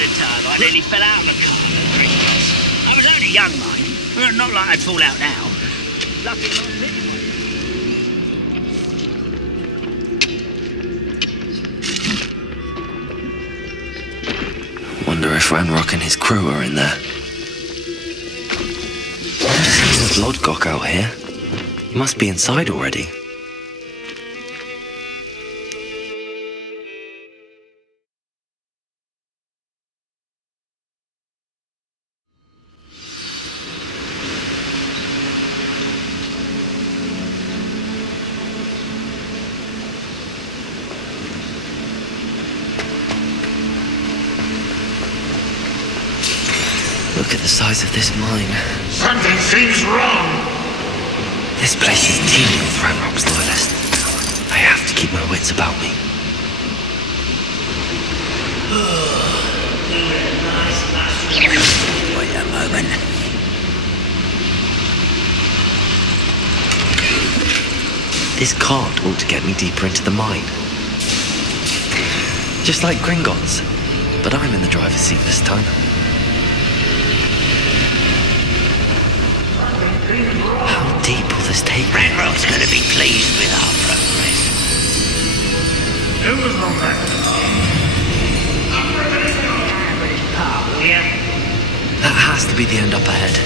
bit of time, I nearly fell out of the car. I was only young, mind. Not like I'd fall out now. Lucky not living. Wonder if Ranrock and his crew are in there. There's Lodgok out here. He must be inside already. Look at the size of this mine. Something seems wrong. This place is teeming with Ranrock's loyalists. I have to keep my wits about me. Wait a moment. This cart ought to get me deeper into the mine. Just like Gringotts, but I'm in the driver's seat this time. How deep will this take me? Ranrock's gonna be pleased with our progress. It was no matter. Will ya? That has to be the end up ahead.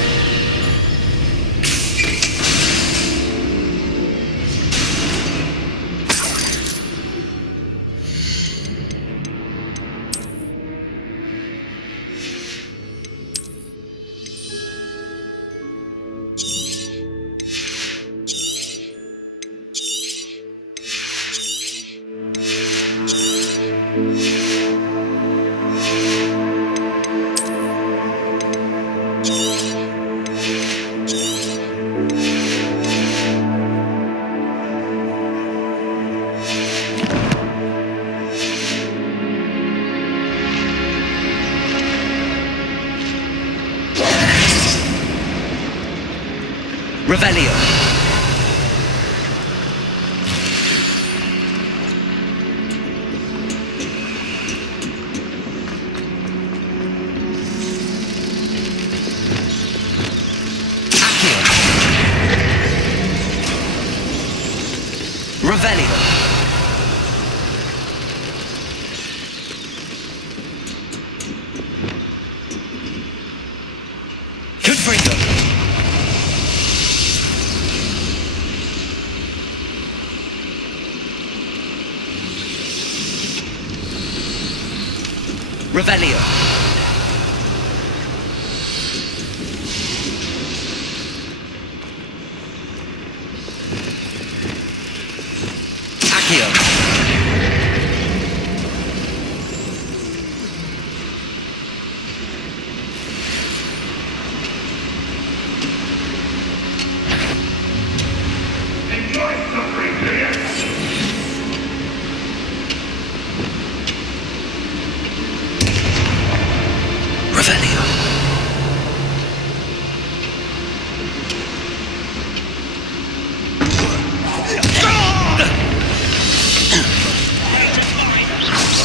Revelio. Accio. Revelio. Confringo. Revelio. Accio. Enjoy suffering, dear. Revelio.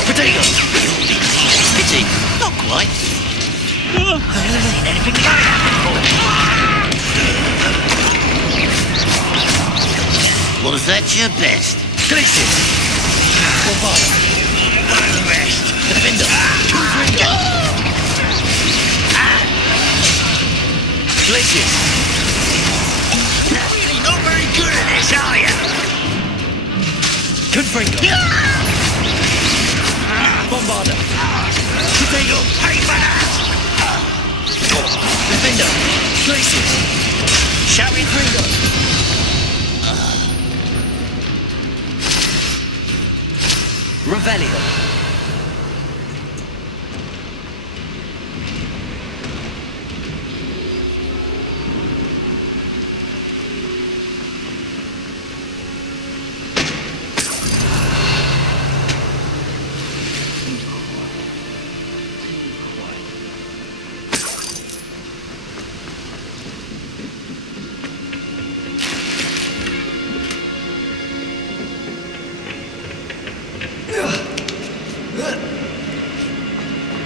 Potato! Pity, not quite. I've never seen anything like that before. Was that your best? Glacius. Bombard. The rest. Defender. Confringo. Glacius. Really not very good at this, are you? Confringo. Bombarder. Potato. Hey, for that! Defender. Glacius. Shouting Gringo. Revelio.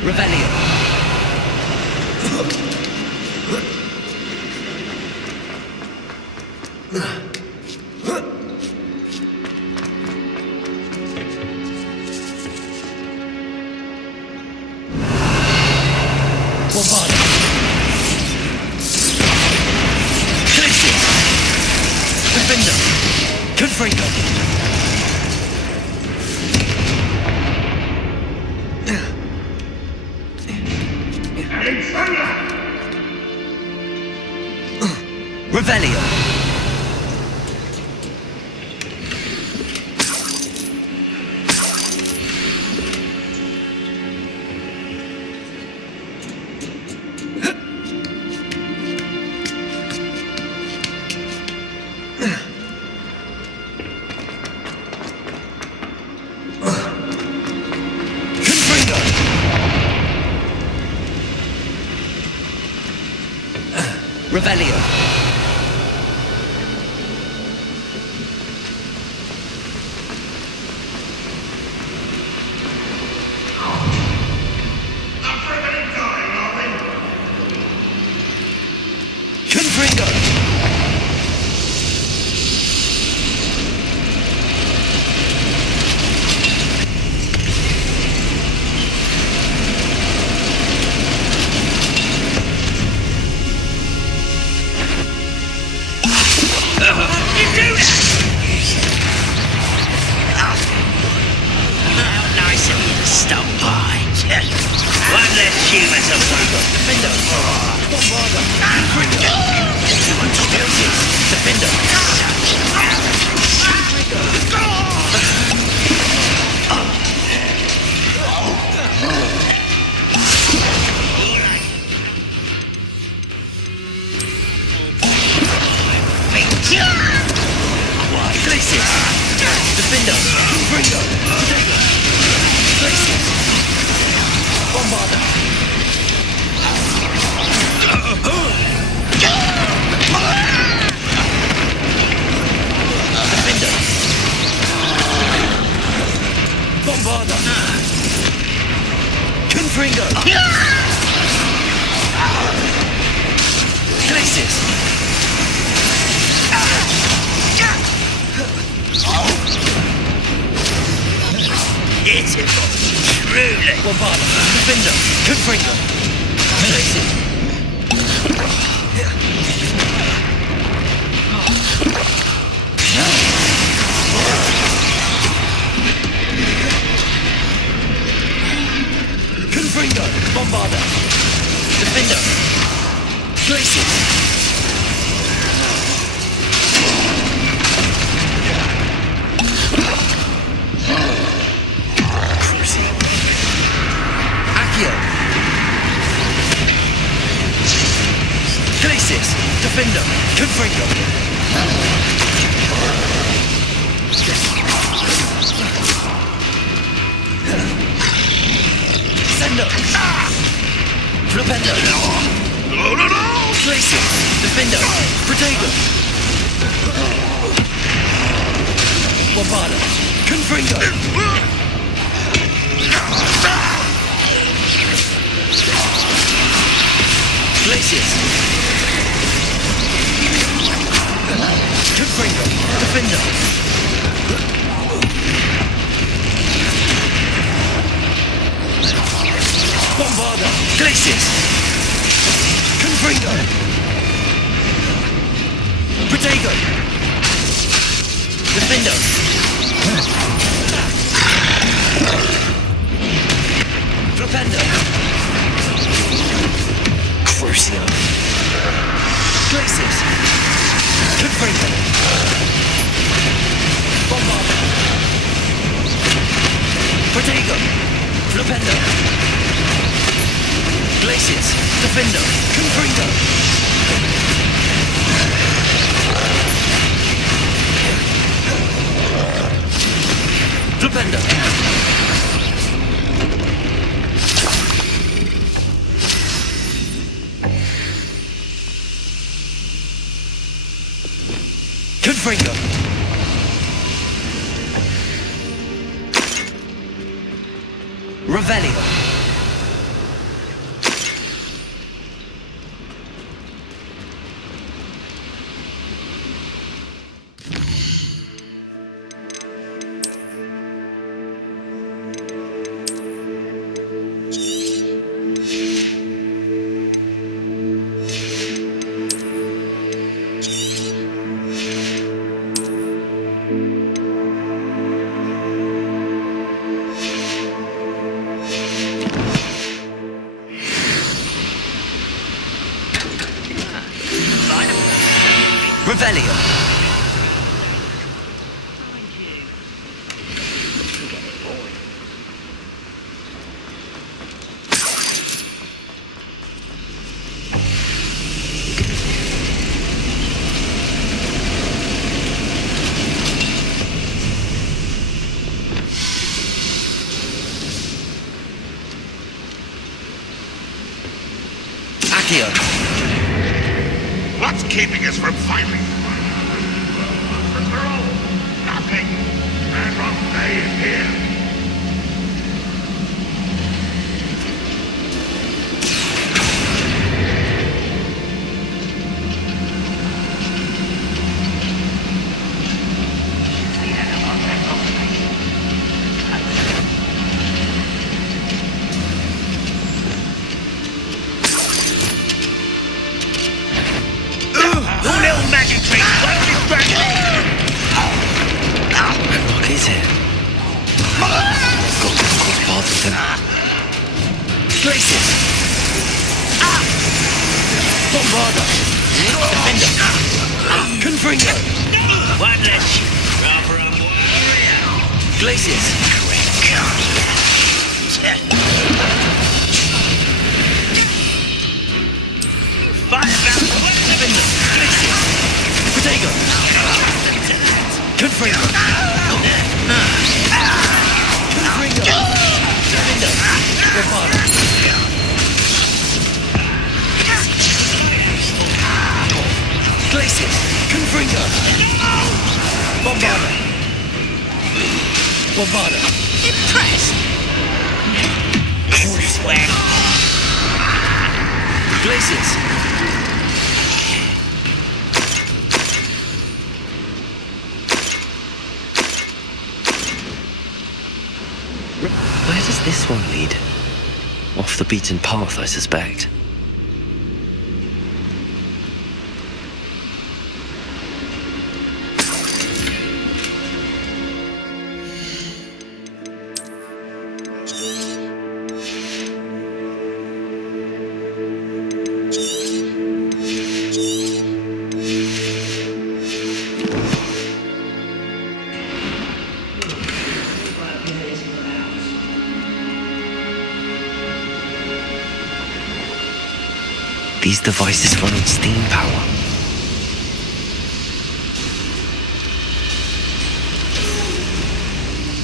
Revelio. Bombard. Collision. Defender. Confringo. Revelio. Confringo. Revelio. Confringo. You do that! How nice of you to stop by. One less human to work on. Defender. Bombarder. Confringo. Defender. Glacius. Defender. Confringo. Glacius. Bombarder. Defender. Bombarder. Confringo. Glacius. Beautiful. Truly. Bombarder. Defender. Confringo. Glacius. Confringo. Bombarder. Defender. Glacius. Accio. Glacius. Defender. Confringo. Sendo. Flipendo. Glacius. Defender. Protego. Bombarder. Confringo. Glacius. Confringo. Defender. Bombarder. Glacius. Confringo. Protego. Defender. Flipendo. Crucio. Glacius. Confringo. Bombarder. Protego. Flipendo. Glacius. Defender. Confringo. Flipendo. Confringo. Revelio. Revelio. What's keeping us from fighting? Nothing. And one day is here. What is it? Got to cross paths with him. Places! Bombarder! Defender! Confringo! One less rather a warrior. Glaciers! Fight about the Defender! Glaciers! Protego! Confringo! Confringo! Defender! Bombarder! Glaciers! Confringo! Bombarder! Bombarder! impressed. Swear. Glaciers! Where does this one lead? Off the beaten path, I suspect. These devices run on steam power.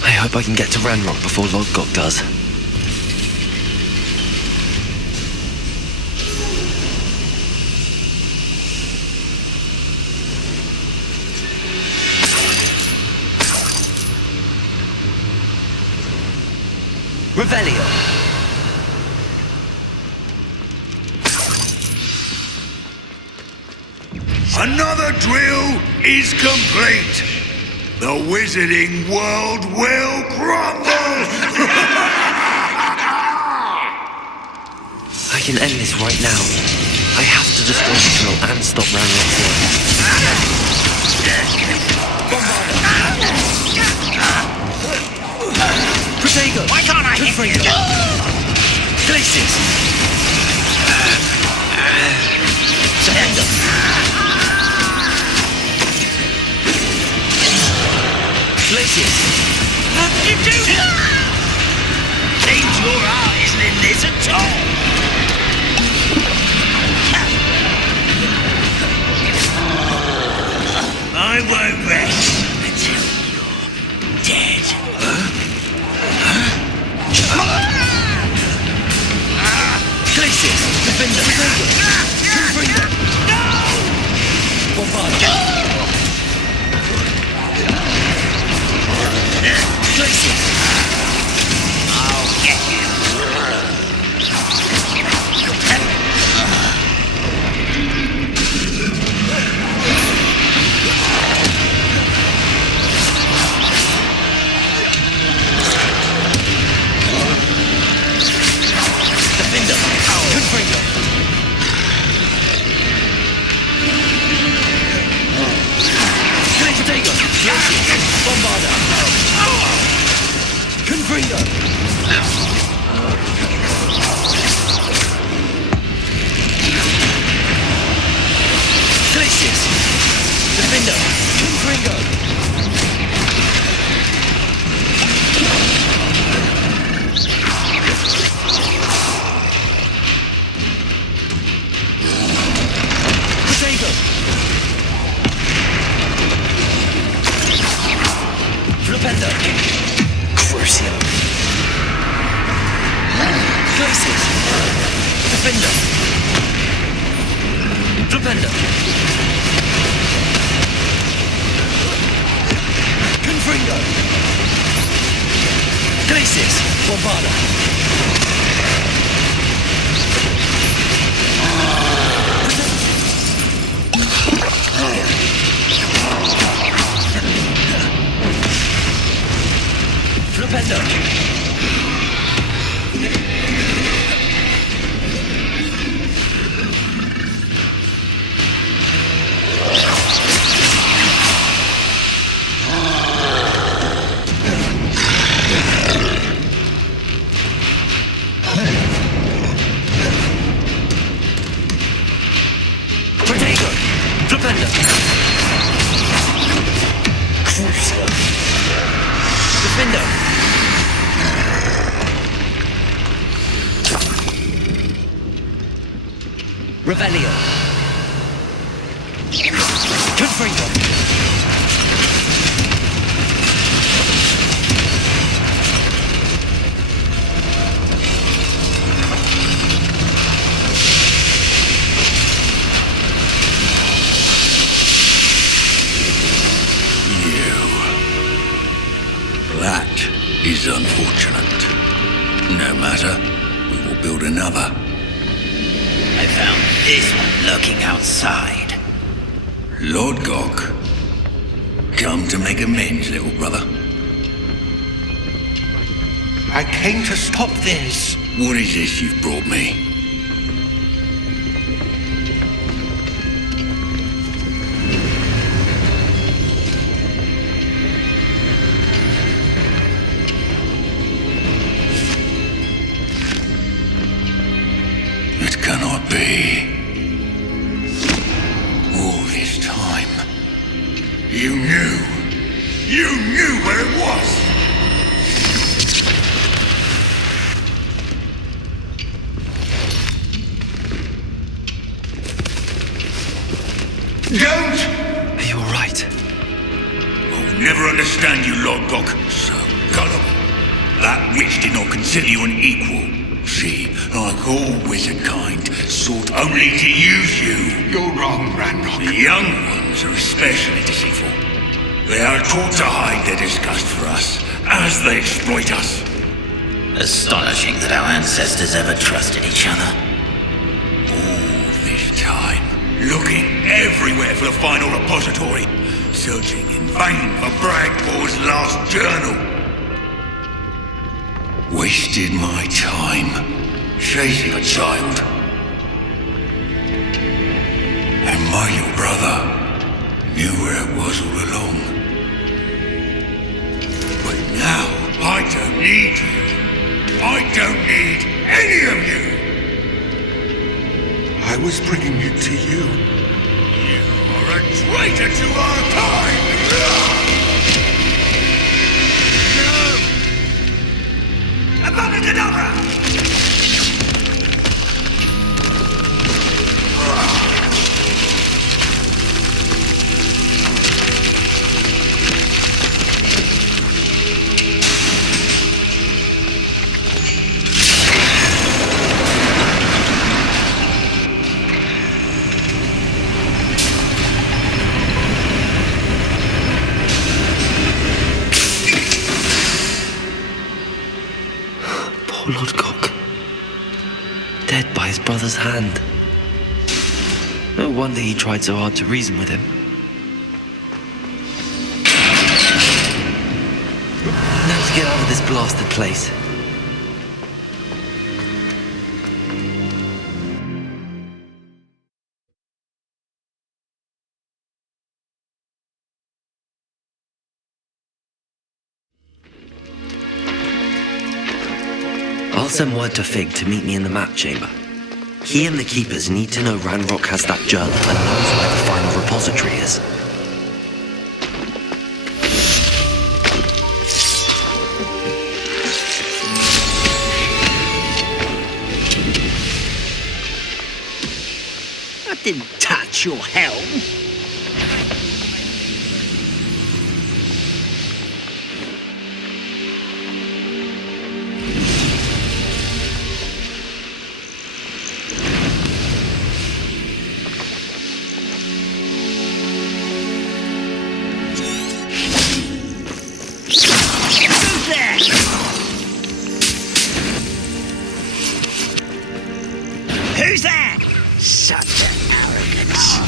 I hope I can get to Ranrock before Lodgok does. Revelio! Another drill is complete. The wizarding world will crumble. I can end this right now. I have to destroy the drill and stop Ranrock's world. Protego! Why can't I hit you? Glaciers! Surrender! Glaciers! How did you do that? Seems your heart isn't in this at all. I won't rest until you're dead. Glaciers! Defender! Confringo! Bombarder! Glaciers! I'll get you. Defender! Confringo! Protego! Glaciers! Bombarder! Confringo! Glaciers! Glacius! Defender! Defender! Confringo! Glacius! Bombada! Flipendo! Protego! Flipendo! Cruiser! Defendo! Revelio! Confringo! That is unfortunate. No matter, we will build another. I found this one lurking outside. Lord Gok, come to make amends, little brother. I came to stop this. What is this you've brought me? It cannot be. All this time, you knew. You knew where it was. Don't! Are you alright? I'll never understand you, Lord Gok. So gullible. That witch did not consider you an equal. She, like all wizard kind, sought only to use you. You're wrong, Ranrock. The young ones are especially deceitful. They are taught to hide their disgust for us, as they exploit us. Astonishing that our ancestors ever trusted each other. All this time, looking everywhere for the final repository, searching in vain for Bragbor's last journal. Wasted my time chasing a child. And my little brother knew where it was all along. But now I don't need you. I don't need any of you. I was bringing it to you. You are a traitor to our time! Abracadabra! Poor Lord Gok. Dead by his brother's hand. No wonder he tried so hard to reason with him. Now to get out of this blasted place. I'll send word to Fig to meet me in the map chamber. He and the Keepers need to know Ranrock has that journal and knows where the final repository is. I didn't touch your helm. Who's that? Such an arrogance.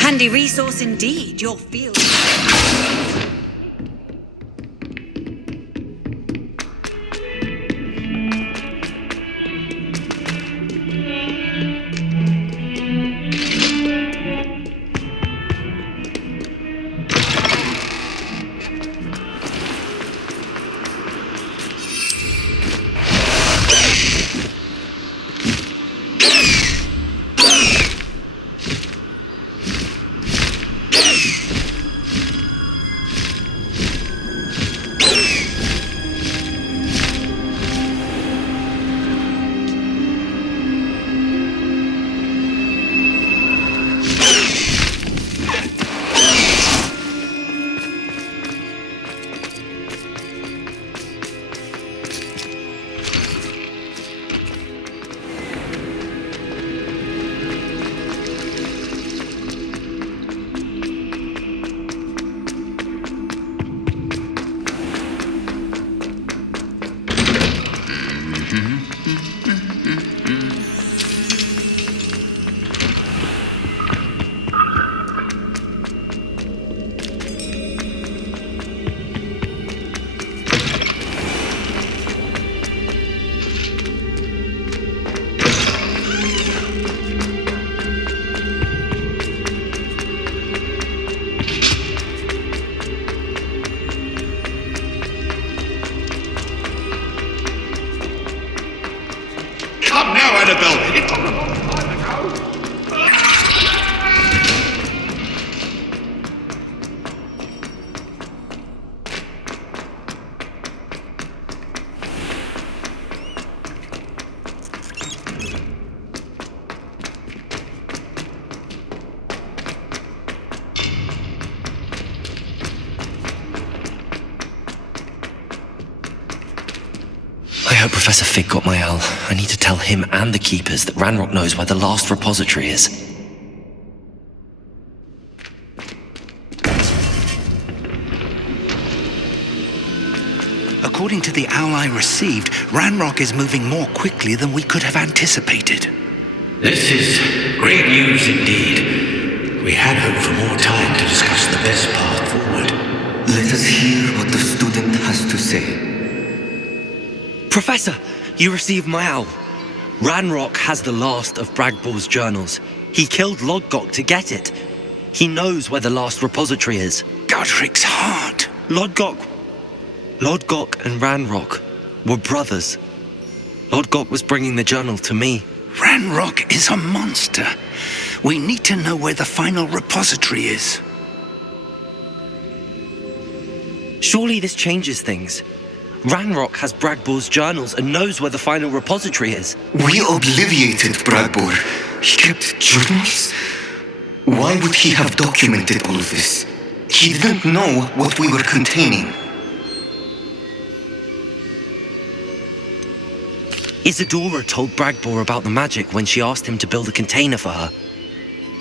Handy resource indeed, your field. Come now, Annabelle! It took a long time ago! I hope Professor Fig got my owl. I need to tell him and the Keepers that Ranrock knows where the last repository is. According to the owl I received, Ranrock is moving more quickly than we could have anticipated. This is great news indeed. We had hoped for more time to discuss the best path forward. Let us hear what the student has to say. Professor, you received my owl. Ranrock has the last of Bragball's journals. He killed Lodgok to get it. He knows where the last repository is. Godric's heart. Lodgok and Ranrock were brothers. Lodgok was bringing the journal to me. Ranrock is a monster. We need to know where the final repository is. Surely this changes things. Ranrock has Bragball's journals and knows where the final repository is. We obliviated Bragbor. He kept journals? Why would he have documented all of this? He didn't know what we were containing. Isadora told Bragbor about the magic when she asked him to build a container for her.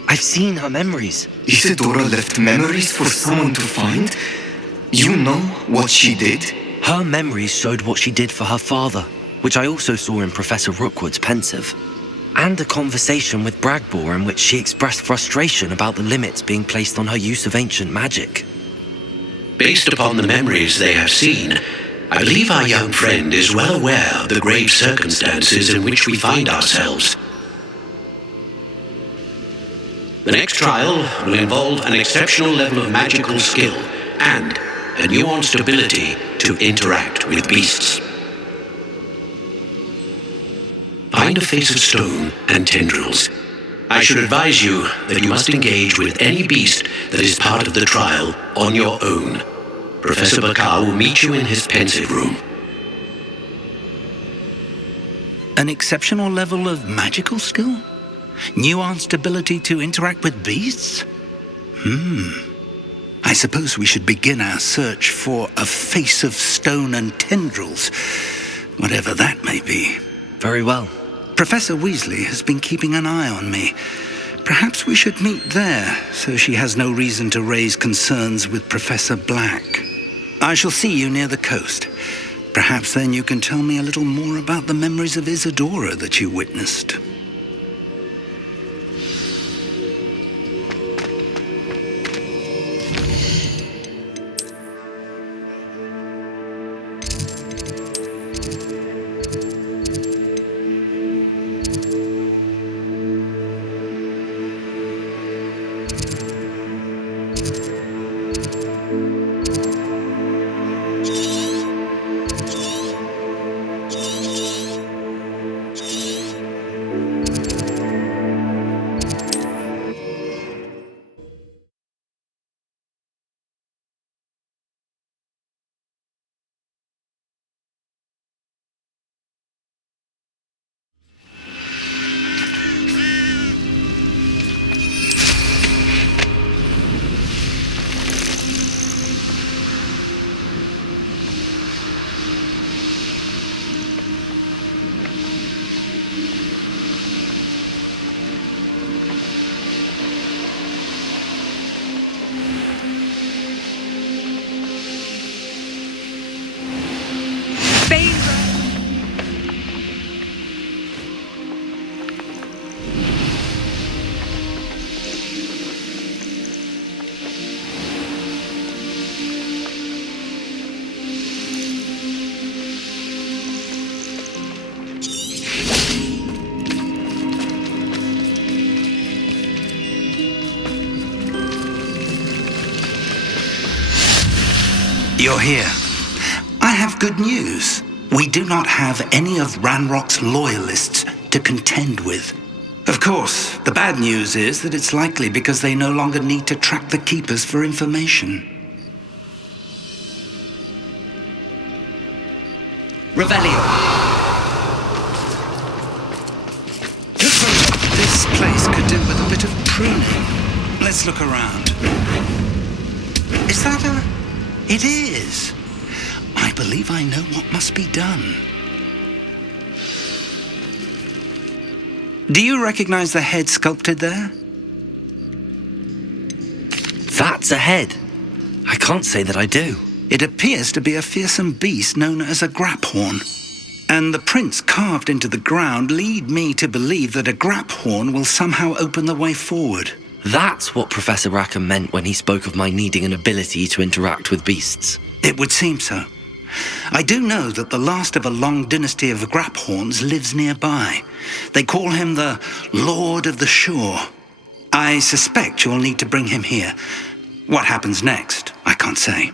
I've seen her memories. Isadora left memories for someone to find? You know what she did? Her memories showed what she did for her father, which I also saw in Professor Rookwood's pensive. And a conversation with Bragbor in which she expressed frustration about the limits being placed on her use of ancient magic. Based upon the memories they have seen, I believe our young friend is well aware of the grave circumstances in which we find ourselves. The next trial will involve an exceptional level of magical skill and a nuanced ability to interact with beasts. Find a face of stone and tendrils. I should advise you that you must engage with any beast that is part of the trial on your own. Professor Bakar will meet you in his pensive room. An exceptional level of magical skill? Nuanced ability to interact with beasts? I suppose we should begin our search for a face of stone and tendrils, whatever that may be. Very well. Professor Weasley has been keeping an eye on me. Perhaps we should meet there, so she has no reason to raise concerns with Professor Black. I shall see you near the coast. Perhaps then you can tell me a little more about the memories of Isadora that you witnessed. You're here. I have good news. We do not have any of Ranrock's loyalists to contend with. Of course, the bad news is that it's likely because they no longer need to track the Keepers for information. Revelio. This place could do with a bit of pruning. Let's look around. Is that a... It is. I believe I know what must be done. Do you recognize the head sculpted there? That's a head. I can't say that I do. It appears to be a fearsome beast known as a graphorn. And the prints carved into the ground lead me to believe that a graphorn will somehow open the way forward. That's what Professor Rackham meant when he spoke of my needing an ability to interact with beasts. It would seem so. I do know that the last of a long dynasty of graphorns lives nearby. They call him the Lord of the Shore. I suspect you'll need to bring him here. What happens next, I can't say.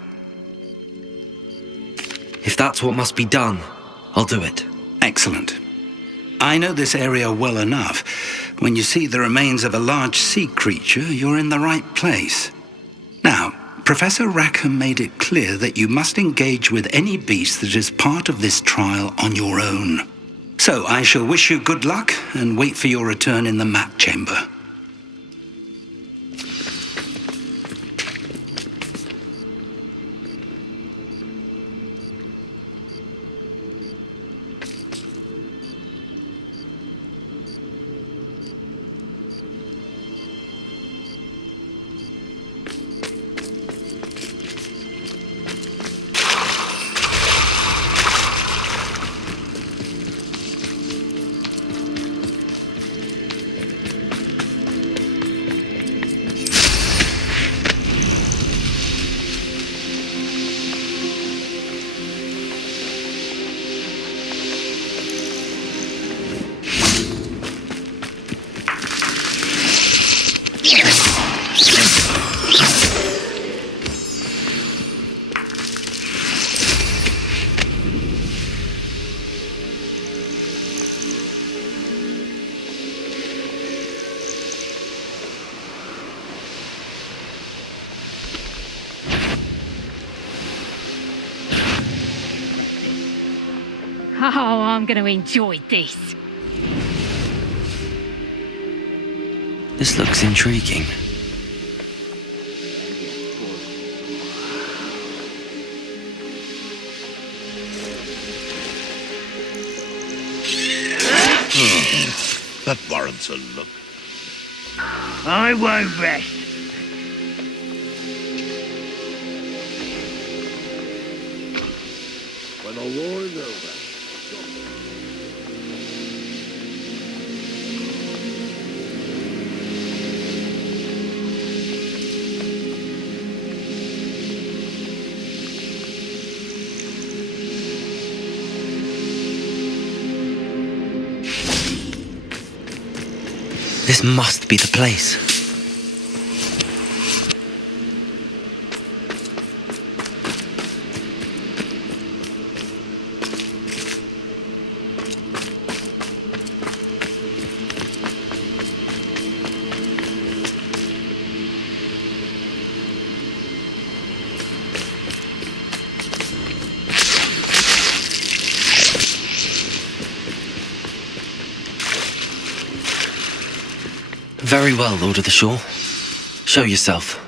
If that's what must be done, I'll do it. Excellent. I know this area well enough. When you see the remains of a large sea creature, you're in the right place. Now, Professor Rackham made it clear that you must engage with any beast that is part of this trial on your own. So I shall wish you good luck and wait for your return in the map chamber. Oh, I'm going to enjoy this. This looks intriguing. That warrants a look. I won't rest. When the war is over. This must be the place. Very well, Lord of the Shore. Show yourself.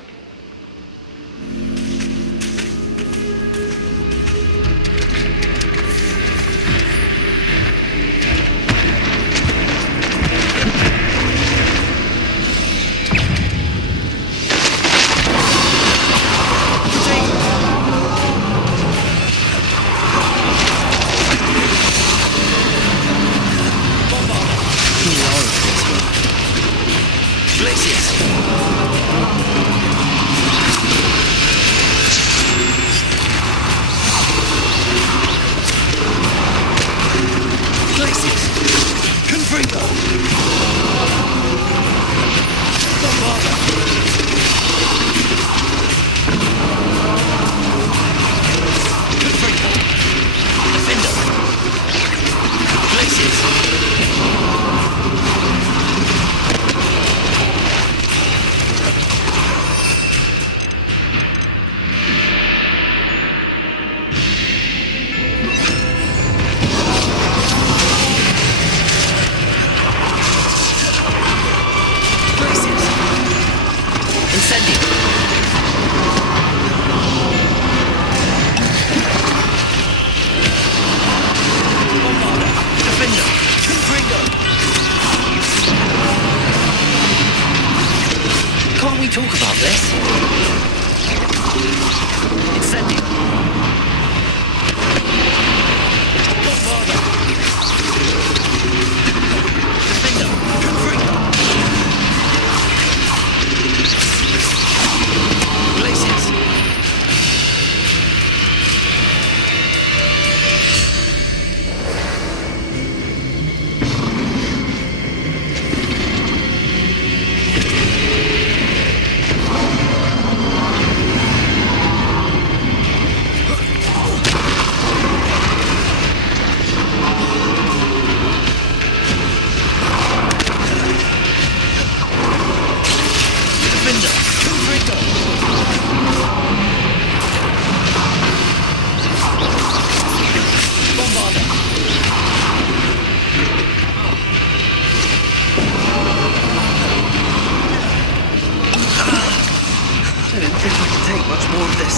Can't we talk about this? Incendio. Bombarda. Defender. Confringo. Glaciers. I didn't think I could take much more of this.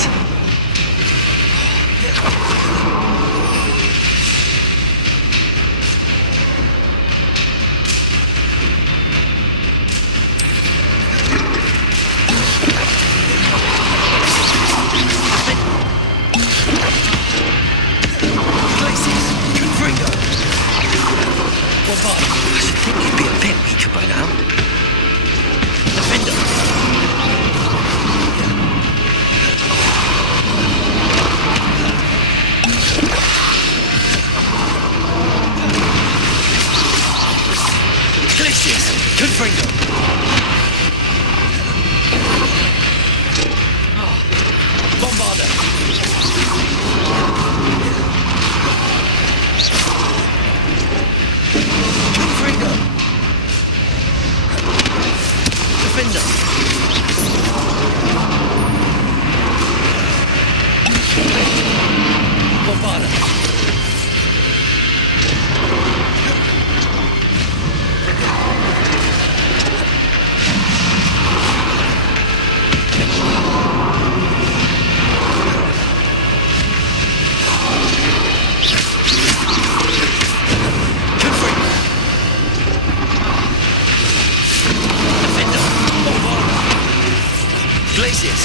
I should think you'd be a bit weaker by now. Defender. Glaciers. Confringo. Bombarda. Confringo. Defender. Bombarda. Glaciers!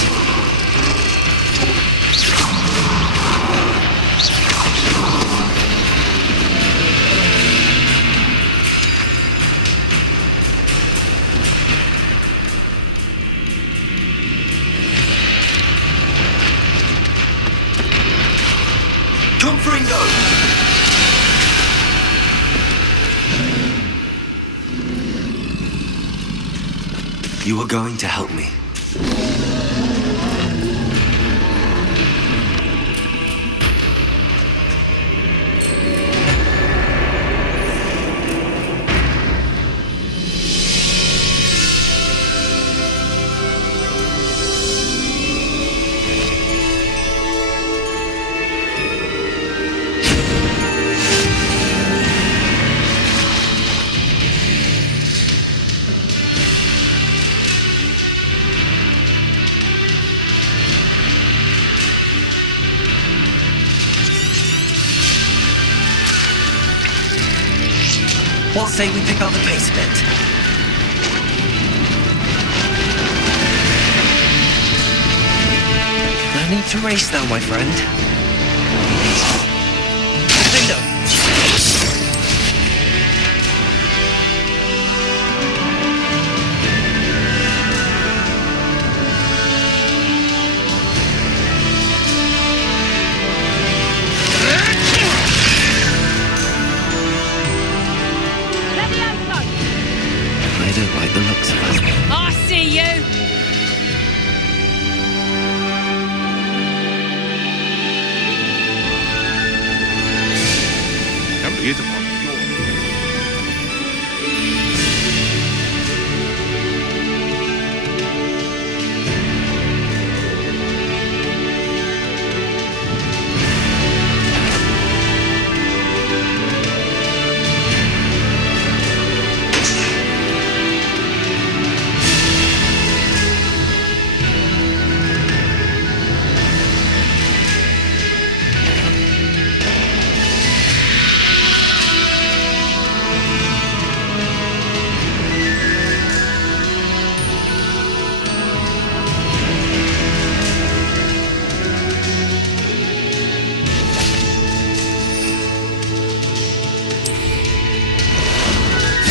Confringo! You are going to help me. What say we pick up the pace a bit? No need to race now, my friend. Window! I don't like the looks of us. I see you!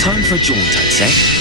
Time for a jaunt, I'd say.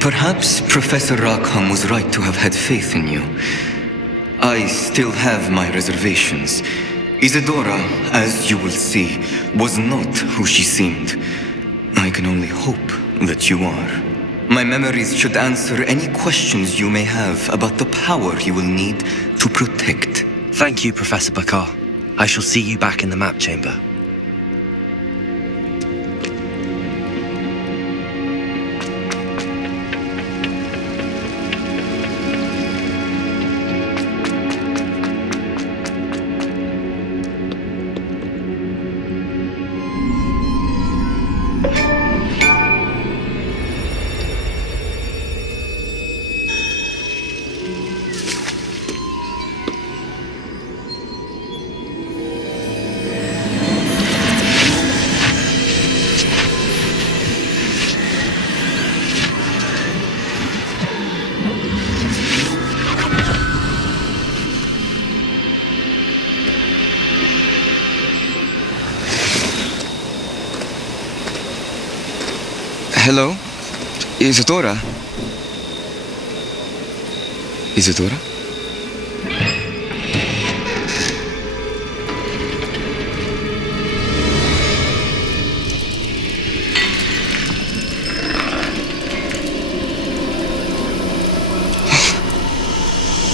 Perhaps Professor Rackham was right to have had faith in you. I still have my reservations. Isadora, as you will see, was not who she seemed. I can only hope that you are. My memories should answer any questions you may have about the power you will need to protect. Thank you, Professor Bakar. I shall see you back in the map chamber. Hello? Isadora? Isadora?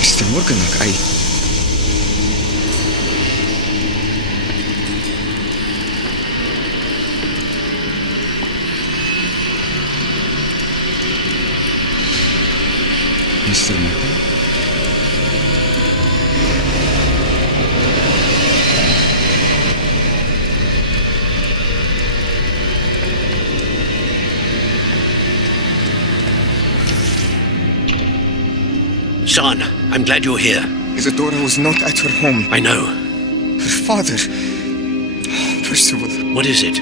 Mr. Morganlock, Mr. Morgan? Son, I'm glad you're here. Isadora was not at her home. I know. Her father... Percival. What is it?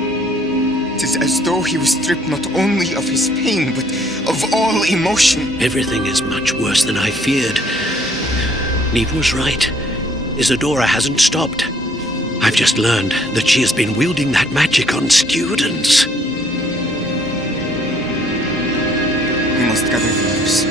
It is as though he was stripped not only of his pain, but of all emotion. Everything is much worse than I feared. Neve was right. Isadora hasn't stopped. I've just learned that she has been wielding that magic on students. We must gather the others.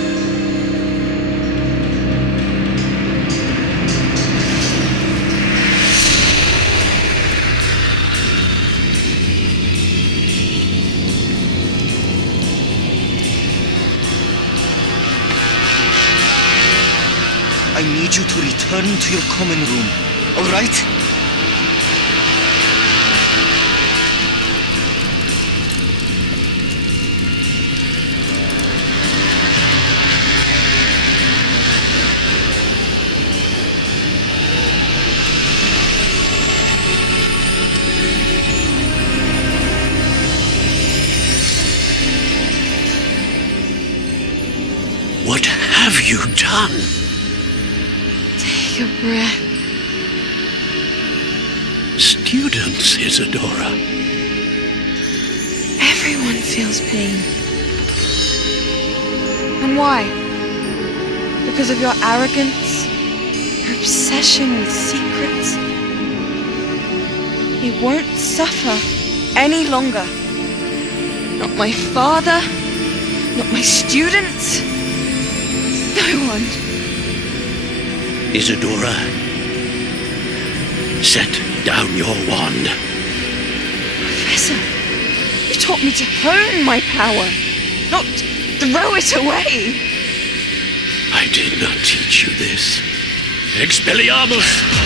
I need you to return to your common room, all right? What have you done? Take a breath. Students, Isadora. Everyone feels pain. And why? Because of your arrogance? Your obsession with secrets? You won't suffer any longer. Not my father, not my students, no one. Isadora, set down your wand. Professor, you taught me to hone my power, not throw it away. I did not teach you this. Expelliarmus!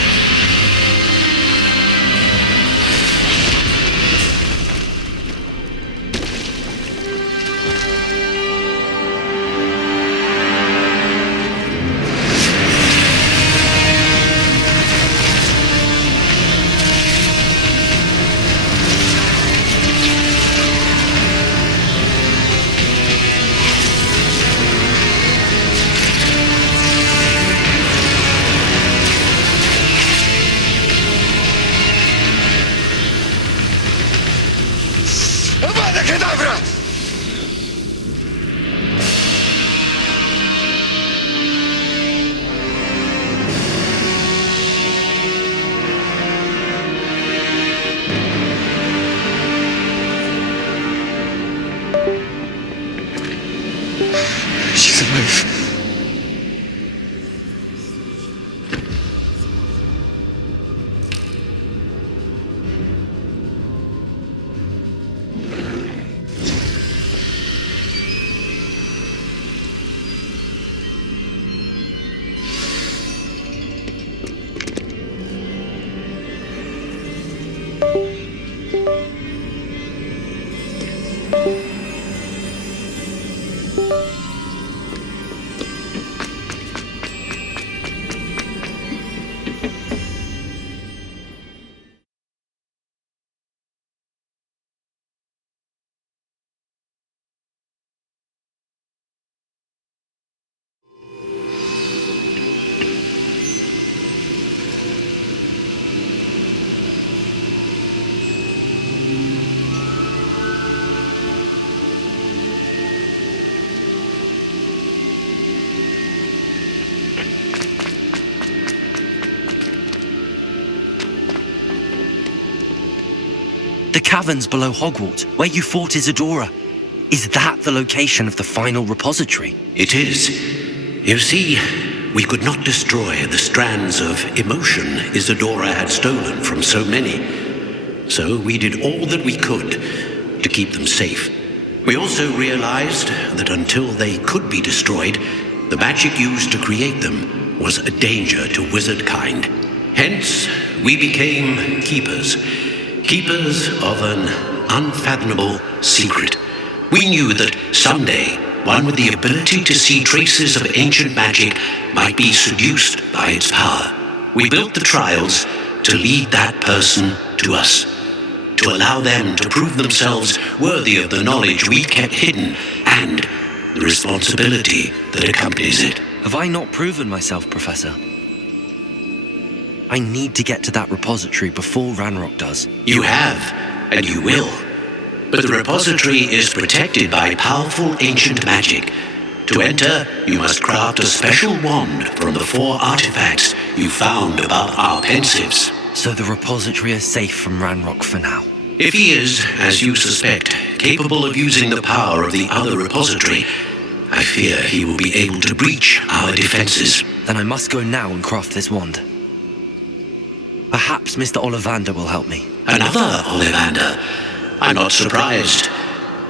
She's alive. The caverns below Hogwarts, where you fought Isadora. Is that the location of the final repository? It is. You see, we could not destroy the strands of emotion Isadora had stolen from so many. So we did all that we could to keep them safe. We also realized that until they could be destroyed, the magic used to create them was a danger to wizard kind. Hence, we became keepers. Keepers of an unfathomable secret. We knew that someday, one with the ability to see traces of ancient magic might be seduced by its power. We built the trials to lead that person to us, to allow them to prove themselves worthy of the knowledge we kept hidden and the responsibility that accompanies it. Have I not proven myself, Professor? I need to get to that repository before Ranrock does. You have, and you will. But the repository is protected by powerful ancient magic. To enter, you must craft a special wand from the 4 artifacts you found above our pensives. So the repository is safe from Ranrock for now. If he is, as you suspect, capable of using the power of the other repository, I fear he will be able to breach our defenses. Then I must go now and craft this wand. Perhaps Mr. Ollivander will help me. Another Ollivander? I'm not surprised.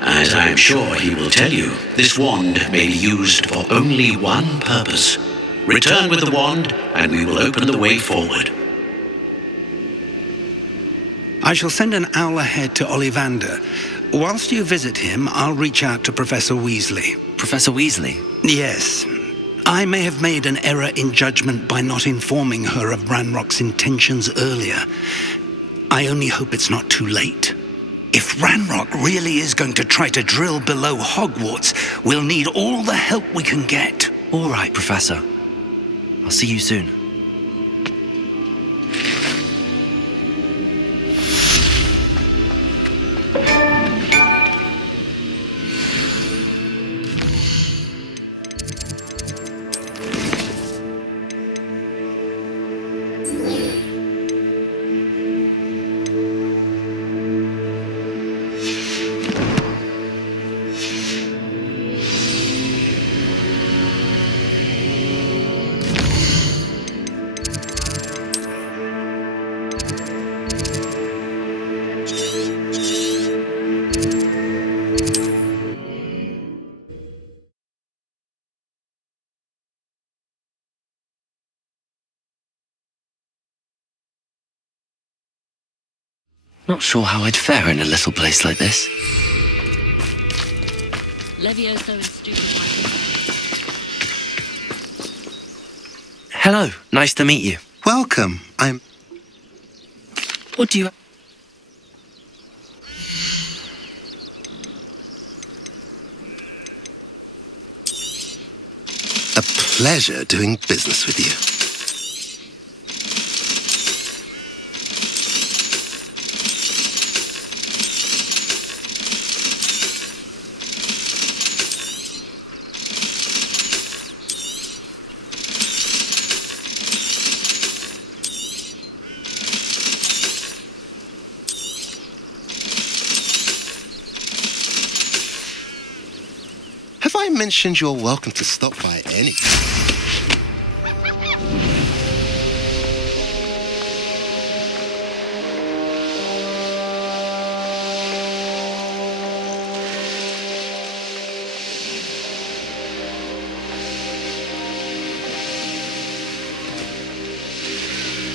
As I'm sure he will tell you, this wand may be used for only one purpose. Return with the wand, and we will open the way forward. I shall send an owl ahead to Ollivander. Whilst you visit him, I'll reach out to Professor Weasley. Professor Weasley? Yes. I may have made an error in judgment by not informing her of Ranrock's intentions earlier. I only hope it's not too late. If Ranrock really is going to try to drill below Hogwarts, we'll need all the help we can get. All right, Professor. I'll see you soon. Not sure how I'd fare in a little place like this. Hello, nice to meet you. Welcome. What do you... A pleasure doing business with you. Have I mentioned you're welcome to stop by any...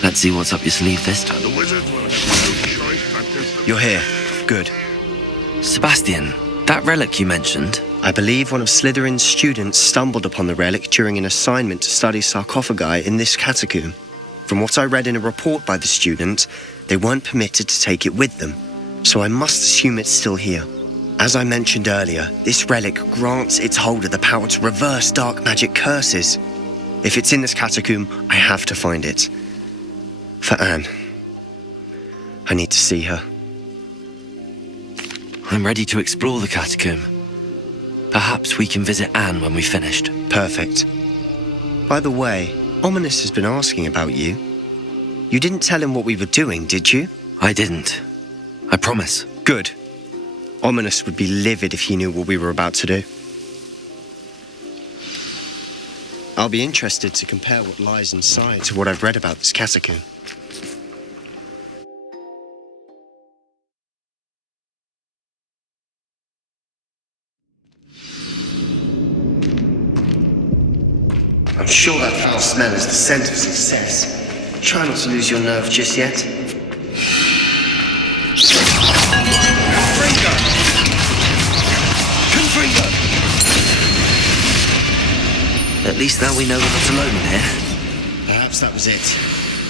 Let's see what's up your sleeve this time. The wizards will have no choice but to... You're here. Good. Sebastian, that relic you mentioned... I believe one of Slytherin's students stumbled upon the relic during an assignment to study sarcophagi in this catacomb. From what I read in a report by the student, they weren't permitted to take it with them, so I must assume it's still here. As I mentioned earlier, this relic grants its holder the power to reverse dark magic curses. If it's in this catacomb, I have to find it. For Anne. I need to see her. I'm ready to explore the catacomb. Perhaps we can visit Anne when we've finished. Perfect. By the way, Ominous has been asking about you. You didn't tell him what we were doing, did you? I didn't. I promise. Good. Ominous would be livid if he knew what we were about to do. I'll be interested to compare what lies inside to what I've read about this catacomb. I'm sure that foul smell is the scent of success. Try not to lose your nerve just yet. Confringo! At least now we know we're not alone in here. Perhaps that was it.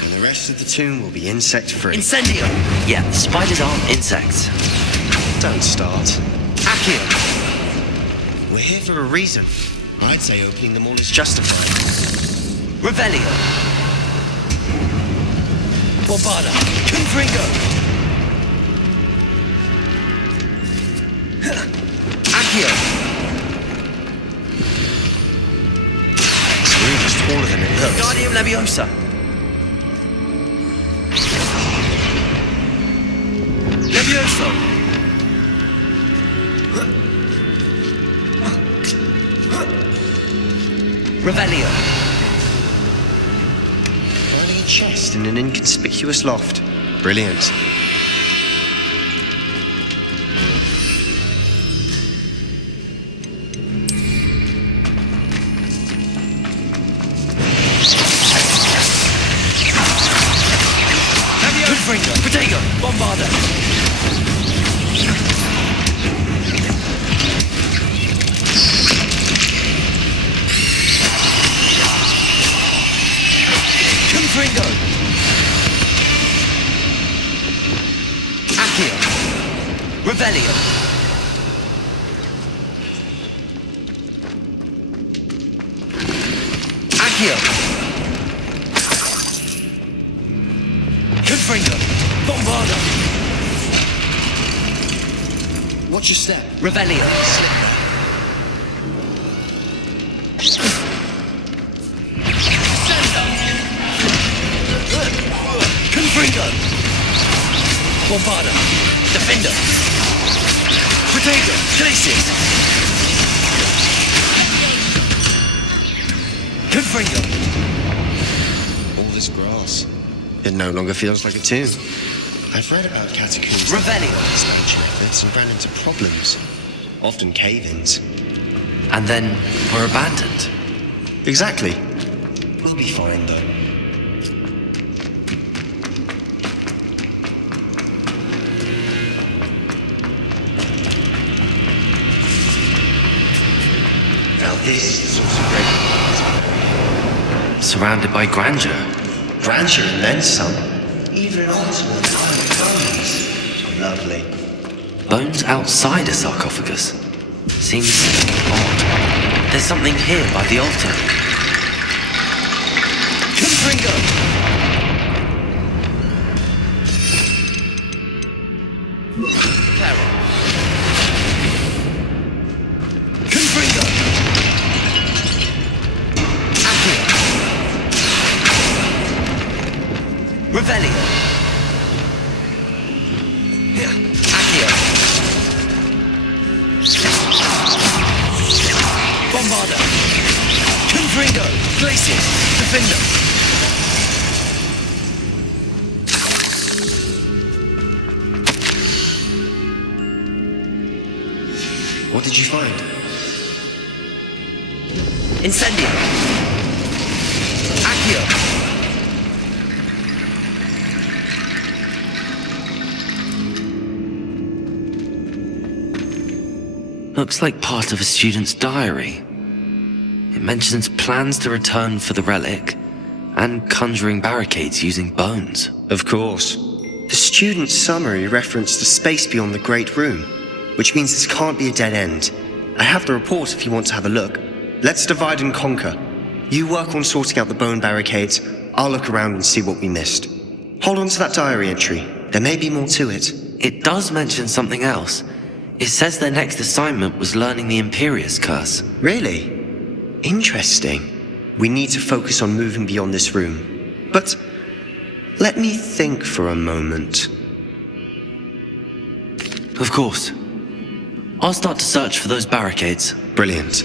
And the rest of the tomb will be insect-free. Incendio! Yeah, spiders aren't insects. Don't start. Accio! We're here for a reason. I'd say opening them all is justified. Revelio! Bombarda! Confringo! Accio! This room is taller than it looks. Guardium Leviosa! Levioso! Revelio! Finding a chest in an inconspicuous loft. Brilliant. Confringo! Protego! Bombarda! Confringo! Accio! Revelio! Accio! Confringo! Bombarda! Watch your step. Revelio! Confringo! Bombarda! Defender! Protego! Glacius! Confringo! All this grass. It no longer feels like a tomb. I've read about catacombs. Revelio! Expansion efforts and ran into problems. Often cave-ins. And then we're abandoned. Exactly. We'll be fine, though. Now this is the source of great. Surrounded by grandeur. Grandeur and then some. Even an ultimate bones. Lovely. Bones outside a sarcophagus. Seems odd. There's something here by the altar. Confringo! Carol. Confringo! Accio! Revelio! Accio! Bombarda! Confringo! Glacius! Defender! What did you find? Incendio! Accio! Looks like part of a student's diary. It mentions plans to return for the relic and conjuring barricades using bones. Of course. The student's summary referenced the space beyond the Great Room, which means this can't be a dead end. I have the report if you want to have a look. Let's divide and conquer. You work on sorting out the bone barricades. I'll look around and see what we missed. Hold on to that diary entry. There may be more to it. It does mention something else. It says their next assignment was learning the Imperius Curse. Really? Interesting. We need to focus on moving beyond this room. But let me think for a moment. Of course. I'll start to search for those barricades. Brilliant.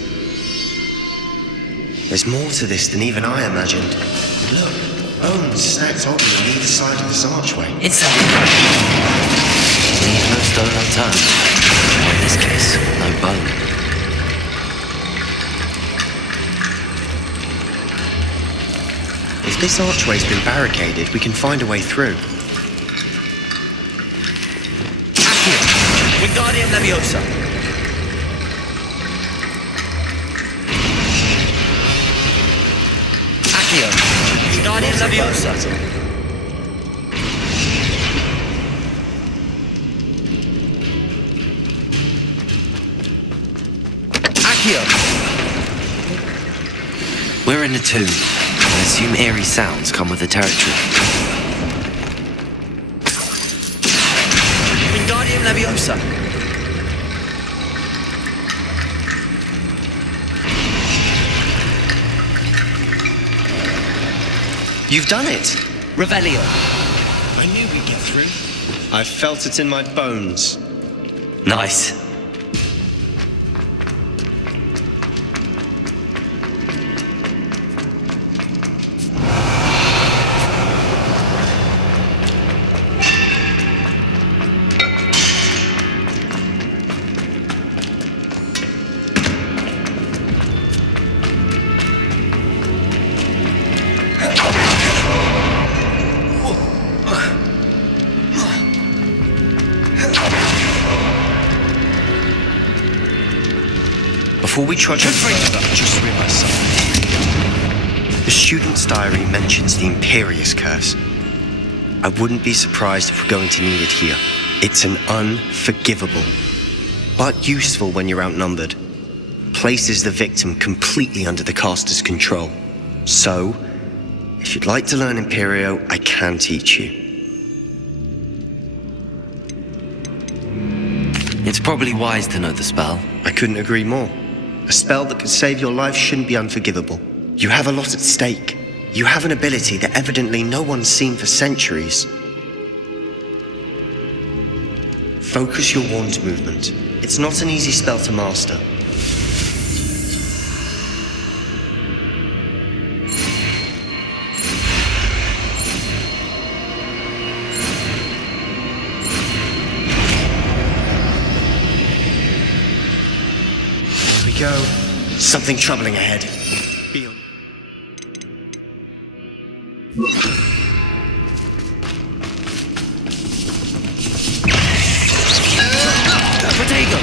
There's more to this than even I imagined. Look, bones stacked on either side of this archway. Leave no stone unturned. Or in this case, no bone. If this archway's been barricaded, we can find a way through. Accio! Wingardium Leviosa! Accio! Wingardium Leviosa! Accio! We're in a tomb. I assume eerie sounds come with the territory. Wingardium Leviosa! You've done it! Revelio! I knew we'd get through. I felt it in my bones. Nice. Before we trudge on further, I just realised something. The student's diary mentions the Imperious Curse. I wouldn't be surprised if we're going to need it here. It's an unforgivable, but useful when you're outnumbered. Places the victim completely under the caster's control. So, if you'd like to learn Imperio, I can teach you. It's probably wise to know the spell. I couldn't agree more. A spell that could save your life shouldn't be unforgivable. You have a lot at stake. You have an ability that evidently no one's seen for centuries. Focus your wand's movement. It's not an easy spell to master. Go. Something troubling ahead. Be on. Protego!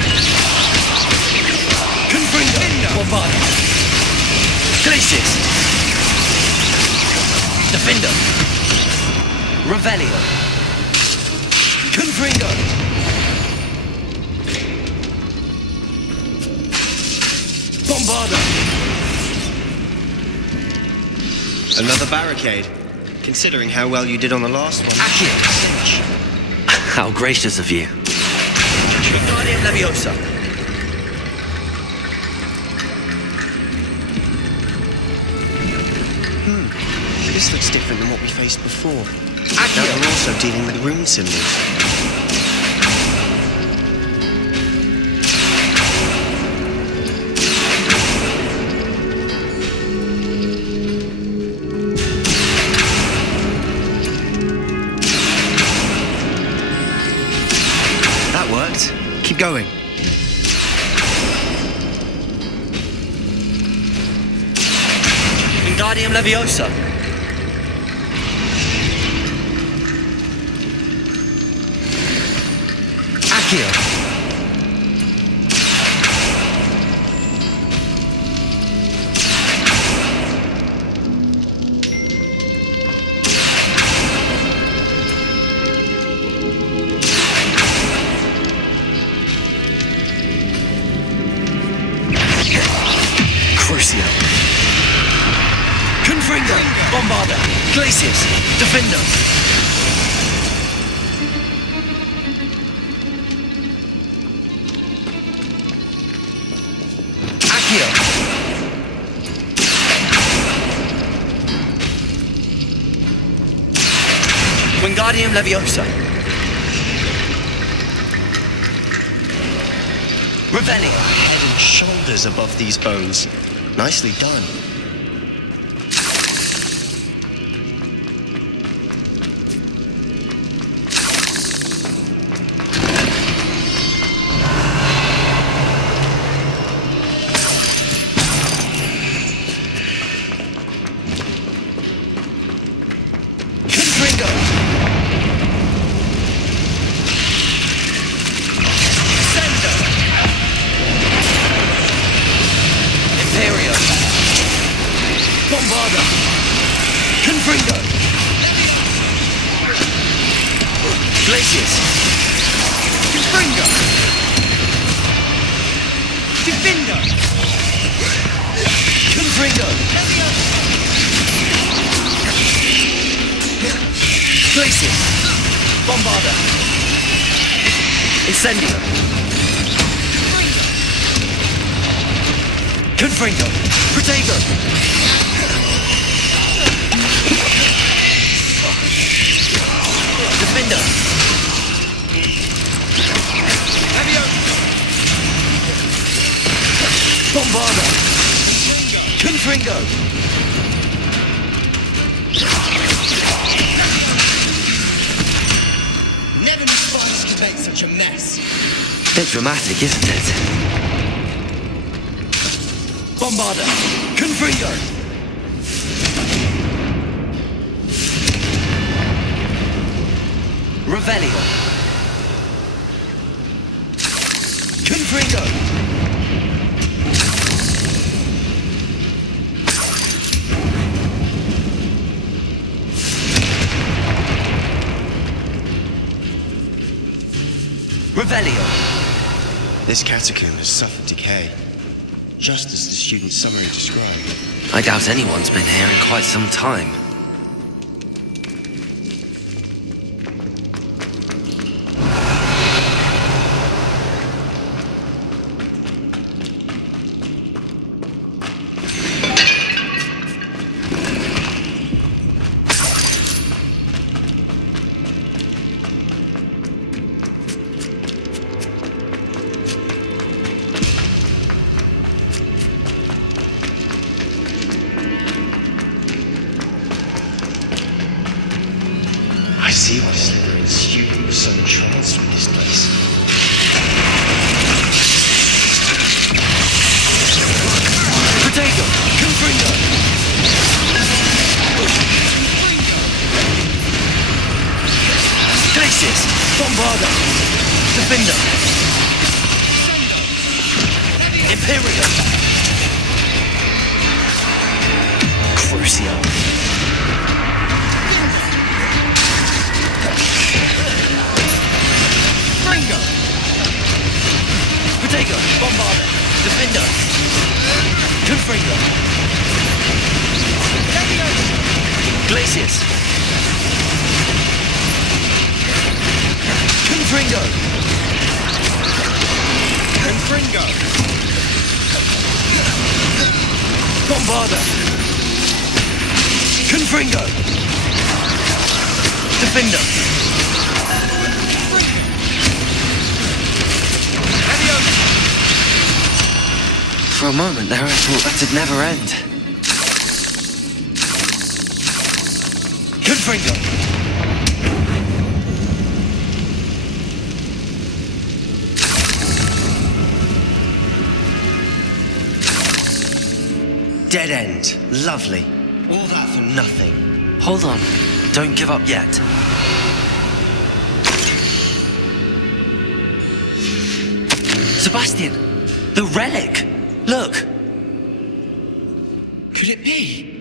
Confringo! Bombard! Glacius! Defender! Revelio! Confringo! Bombarda! Another barricade. Considering how well you did on the last one. Accio! How gracious of you. Wingardium Leviosa! This looks different than what we faced before. Accio! Now we're also dealing with rune symbols. Keep going. Wingardium Leviosa. Accio. Confringo! Bombarda! Glacius! Defender! Accio! Wingardium Leviosa! Revelio. Head and shoulders above these bones. Nicely done. Dramatic, isn't it? Bombarda! Confringo! Revelio! Confringo! Revelio! This catacomb has suffered decay, just as the student's summary described. I doubt anyone's been here in quite some time. I see why Slytherin's student was so entranced with this place. Potato! Confringo! Glacius! Bombarda! Defender! Imperial! Crucio! Ringo! Potato! Bombarda! Defender! Confringo! Glacius! Confringo! Confringo! Bombarda! Confringo! Defender! For a moment there I thought that'd never end. Confringo! Dead end. Lovely. All that for nothing. Hold on. Don't give up yet. Sebastian! The relic! Look! Could it be?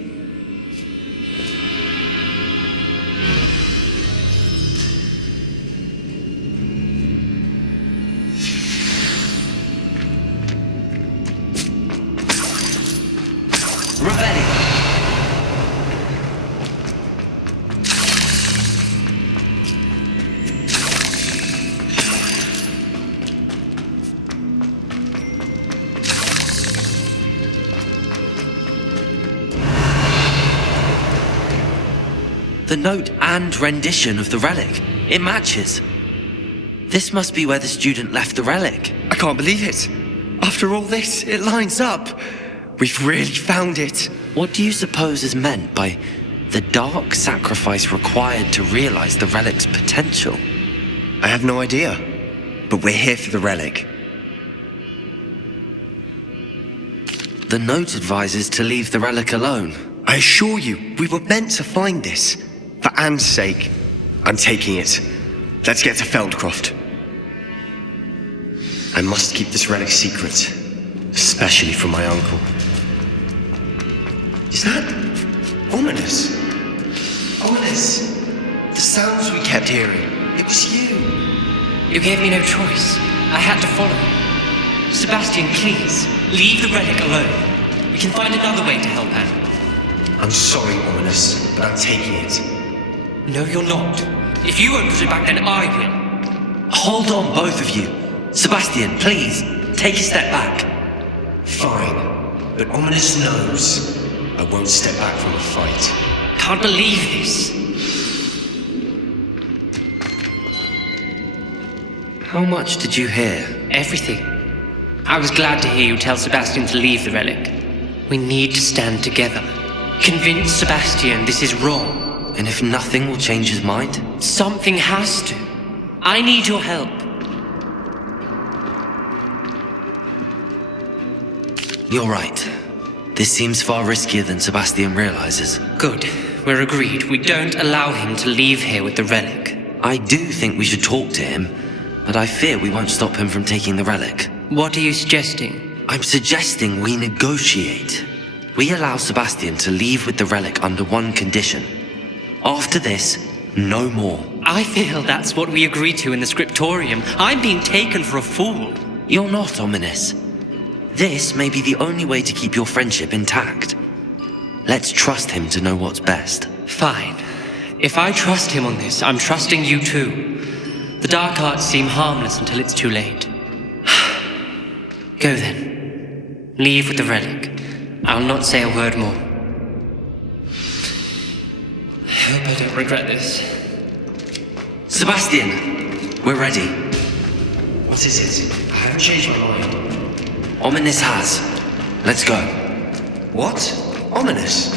The note and rendition of the relic. It matches. This must be where the student left the relic. I can't believe it. After all this, it lines up. We've really found it. What do you suppose is meant by the dark sacrifice required to realize the relic's potential? I have no idea, but we're here for the relic. The note advises to leave the relic alone. I assure you, we were meant to find this. For Anne's sake, I'm taking it. Let's get to Feldcroft. I must keep this relic secret, especially from my uncle. Is that ominous? Ominous. The sounds we kept hearing. It was you. You gave me no choice. I had to follow. Sebastian, please, leave the relic alone. We can find another way to help Anne. I'm sorry, Ominous, but I'm taking it. No, you're not. If you won't put it back, then I will. Hold on, both of you. Sebastian, please, take a step back. Fine, but Ominous knows I won't step back from a fight. Can't believe this. How much did you hear? Everything. I was glad to hear you tell Sebastian to leave the relic. We need to stand together. Convince Sebastian this is wrong. And if nothing will change his mind? Something has to. I need your help. You're right. This seems far riskier than Sebastian realizes. Good. We're agreed. We don't allow him to leave here with the relic. I do think we should talk to him, but I fear we won't stop him from taking the relic. What are you suggesting? I'm suggesting we negotiate. We allow Sebastian to leave with the relic under one condition. After this, no more. I feel that's what we agreed to in the scriptorium. I'm being taken for a fool. You're not, Ominous. This may be the only way to keep your friendship intact. Let's trust him to know what's best. Fine. If I trust him on this, I'm trusting you too. The dark arts seem harmless until it's too late. Go then. Leave with the relic. I'll not say a word more. I hope I don't regret this. Sebastian, we're ready. What is it? I haven't changed my mind. Ominous has. Let's go. What? Ominous?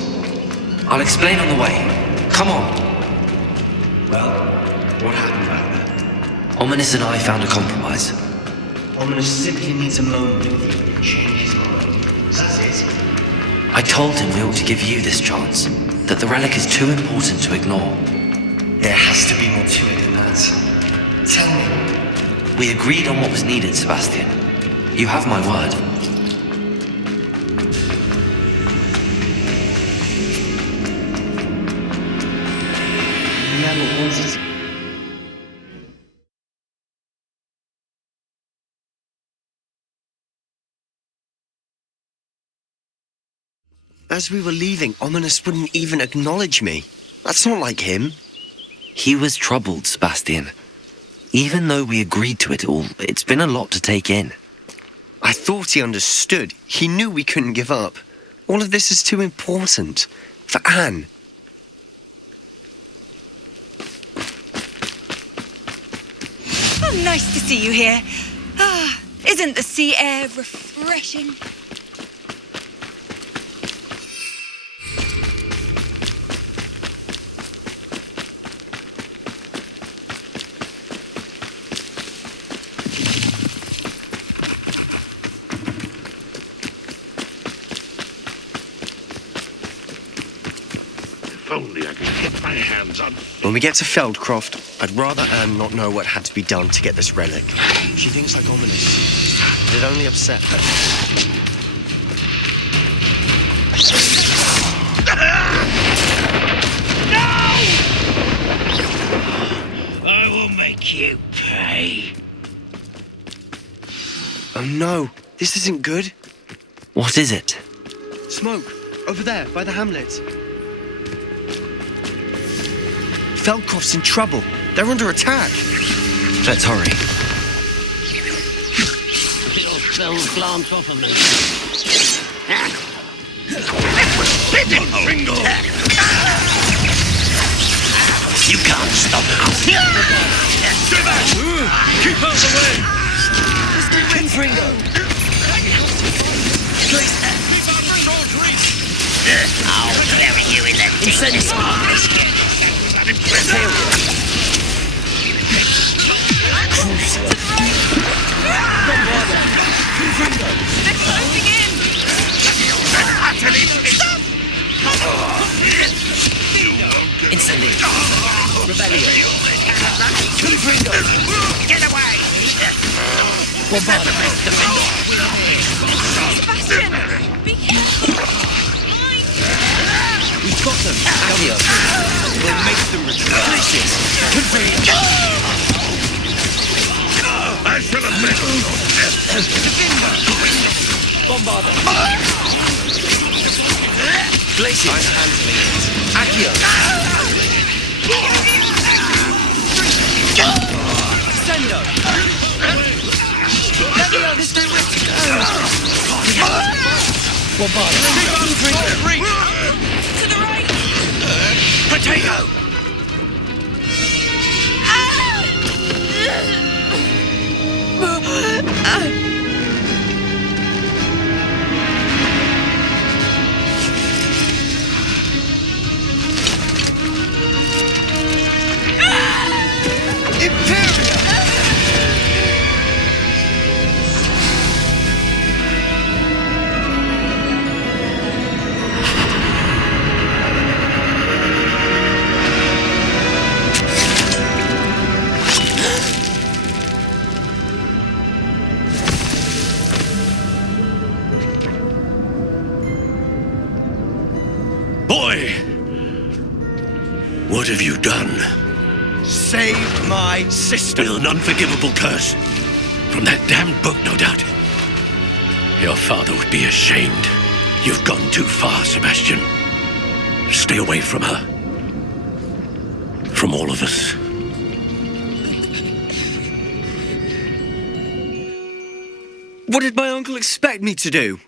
I'll explain on the way. Come on. Well, what happened back there? Ominous and I found a compromise. Ominous simply needs a moment with you to change his mind. That's it. I told him we ought to give you this chance, that the relic is too important to ignore. There has to be more to it than that. Tell me. We agreed on what was needed, Sebastian. You have my word. Never wanted. As we were leaving, Ominous wouldn't even acknowledge me. That's not like him. He was troubled, Sebastian. Even though we agreed to it all, it's been a lot to take in. I thought he understood. He knew we couldn't give up. All of this is too important. For Anne. Oh, nice to see you here. Ah, isn't the sea air refreshing? If only I could get my hands on... When we get to Feldcroft, I'd rather Anne not know what had to be done to get this relic. She thinks like Ominous. It'd only upset her. I will make you pay. Oh no, this isn't good. What is it? Smoke, over there, by the hamlet. Feldcroft's in trouble. They're under attack. Let's hurry. Your spells glance off of me. Ringo! You can't stop us. Stay back! Keep out of the way! Ringo! I'll bury you in the deepest They're closing in! Incendio. Rebellion. Get away! Bombarda. Sebastian! Be careful! We've got them. Accio. We'll make them retreat. Glacius. I shall have met Bombarda. Glacius. I'm handling it. Accio. Sendo. Levio, there's no way to go. Bombarda. To the right! Potato! Boy! What have you done? Save my sister. With an unforgivable curse. From that damned book, no doubt. Your father would be ashamed. You've gone too far, Sebastian. Stay away from her. From all of us. What did my uncle expect me to do?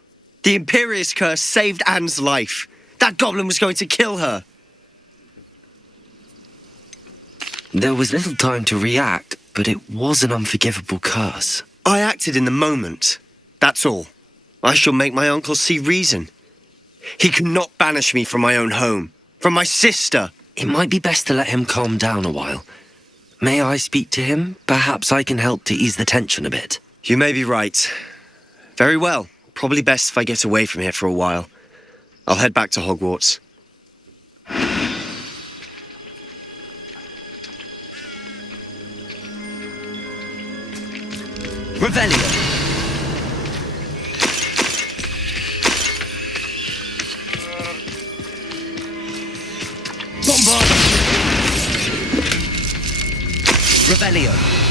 The Imperious curse saved Anne's life. That goblin was going to kill her. There was little time to react, but it was an unforgivable curse. I acted in the moment. That's all. I shall make my uncle see reason. He cannot banish me from my own home, from my sister. It might be best to let him calm down a while. May I speak to him? Perhaps I can help to ease the tension a bit. You may be right. Very well. Probably best if I get away from here for a while. I'll head back to Hogwarts. Revelio. Bombarda. Revelio.